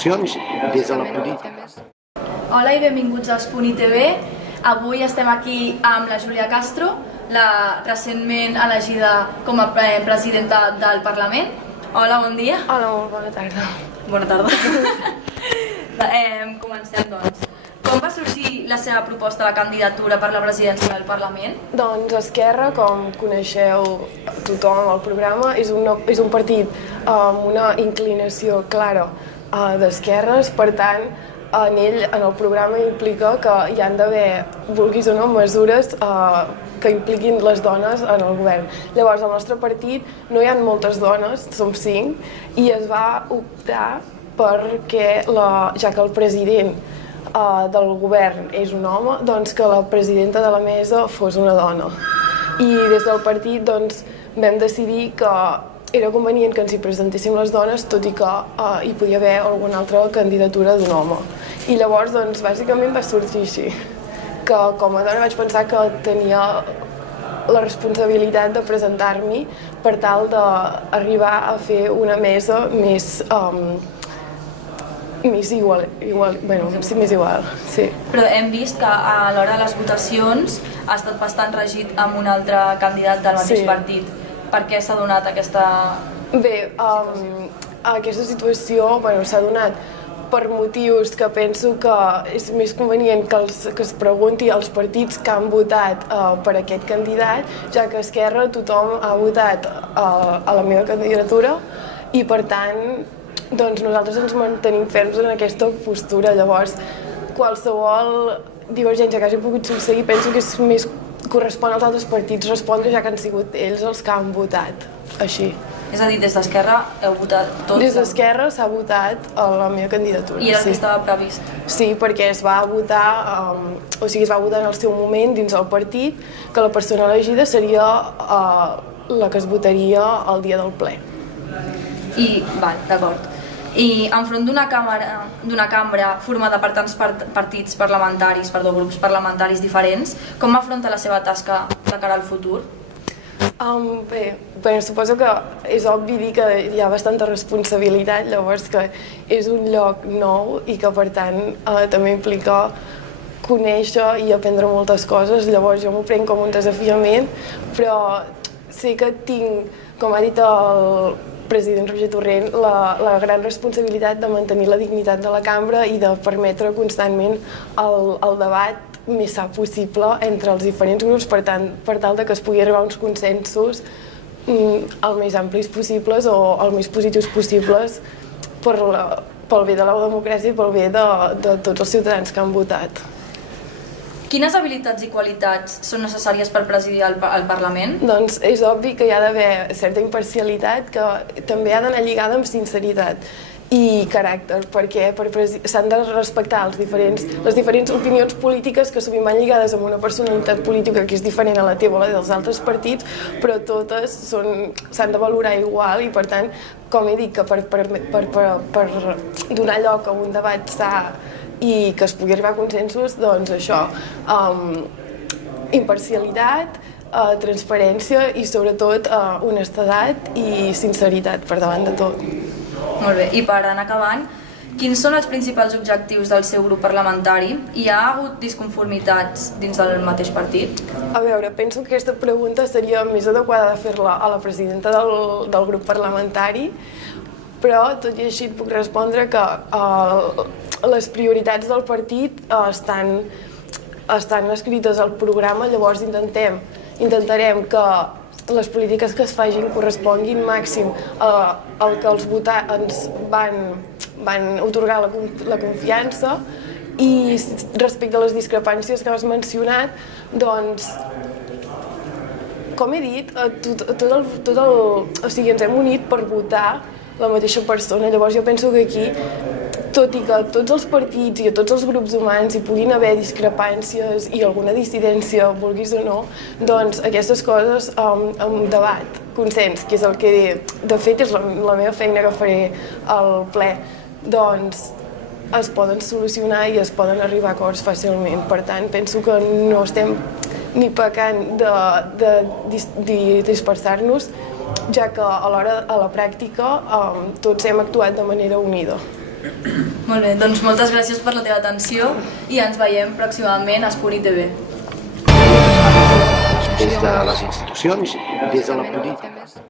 institucions des de la política. Hola i benvinguts a Spuny TV. Avui estem aquí amb la Júlia Castro, la recentment elegida com a presidenta del Parlament. Hola, bon dia. Hola, molt bona tarda. Bona tarda. Comencem, doncs. Com va sorgir la seva proposta de candidatura per la presidència del Parlament? Doncs Esquerra, com coneixeu tothom al programa, és un partit amb una inclinació clara d'esquerres, per tant, en el programa implica que hi han d'haver, vulguis o no, mesures que impliquin les dones en el govern. Llavors, al nostre partit no hi ha moltes dones, som 5, i es va optar perquè, ja que el president del govern és un home, doncs que la presidenta de la mesa fos una dona. I des del partit doncs, vam decidir que era convenient que ens hi presentéssim les dones, tot i que hi podia haver alguna altra candidatura d'un home. I llavors, doncs, bàsicament va sorgir així, que com a dona vaig pensar que tenia la responsabilitat de presentar-m'hi per tal d'arribar a fer una mesa més igual, sí. Però hem vist que a l'hora de les votacions ha estat bastant regit amb un altre candidat del mateix partit. Per què s'ha donat aquesta situació? Bé, aquesta situació s'ha donat per motius que penso que és més convenient que es pregunti als partits que han votat per aquest candidat, ja que a Esquerra tothom ha votat a la meva candidatura i per tant doncs nosaltres ens mantenim ferms en aquesta postura. Llavors, qualsevol divergència que hagi pogut succeir penso que és més correspon als altres partits respondre, ja que han sigut ells els que han votat així. És a dir, des d'Esquerra heu votat tots? Des d'Esquerra s'ha votat a la meva candidatura. I era el que estava previst? Sí, perquè es va votar, es va votar en el seu moment dins el partit que la persona elegida seria la que es votaria el dia del ple. D'acord. I enfront d'una cambra formada per tants partits parlamentaris, grups parlamentaris diferents, com afronta la seva tasca de cara al futur? Bé, suposo que és obvi dir que hi ha bastanta responsabilitat, llavors que és un lloc nou i que per tant també implica conèixer i aprendre moltes coses, llavors jo m'ho prenc com un desafiament, però sé que tinc, com ha dit el president Roger Torrent, la gran responsabilitat de mantenir la dignitat de la cambra i de permetre constantment el debat més sa possible entre els diferents grups, per tal que es pugui arribar a uns consensos el més amplis possibles o el més positius possibles pel bé de la democràcia i pel bé de tots els ciutadans que han votat. Quines habilitats i qualitats són necessàries per presidir el Parlament? Doncs és obvi que hi ha d'haver certa imparcialitat, que també ha d'anar lligada amb sinceritat i caràcter, perquè s'han de respectar les diferents opinions polítiques que sovint van lligades amb una personalitat política que és diferent a la teva o la dels altres partits, però totes s'han de valorar igual i per tant, com he dit, que per donar lloc a un debat sa i que es pugui arribar a consensos, doncs això, imparcialitat, transparència i sobretot honestedat i sinceritat per davant de tot. Molt bé, i per anar acabant, quins són els principals objectius del seu grup parlamentari? Hi ha hagut disconformitats dins del mateix partit? A veure, penso que aquesta pregunta seria més adequada de fer-la a la presidenta del grup parlamentari, però tot i així et puc respondre que les prioritats del partit estan escrites al programa, llavors intentarem que les polítiques que es facin corresponguin màxim al que els votants van otorgar la confiança i respecte a les discrepàncies que has mencionat, doncs, com he dit, ens hem unit per votar la mateixa persona, llavors jo penso que aquí, tot i que a tots els partits i a tots els grups humans hi puguin haver discrepàncies i alguna dissidència, vulguis o no, doncs aquestes coses amb debat, consens, que és el que de fet és la meva feina que faré al ple, doncs es poden solucionar i es poden arribar a acords fàcilment. Per tant, penso que no estem ni pecant de dispersar-nos, ja que a la pràctica tots hem actuat de manera unida. Molt bé, doncs moltes gràcies per la teva atenció i ens veiem pròximament a Espuny TV. Des de les institucions i des de la política.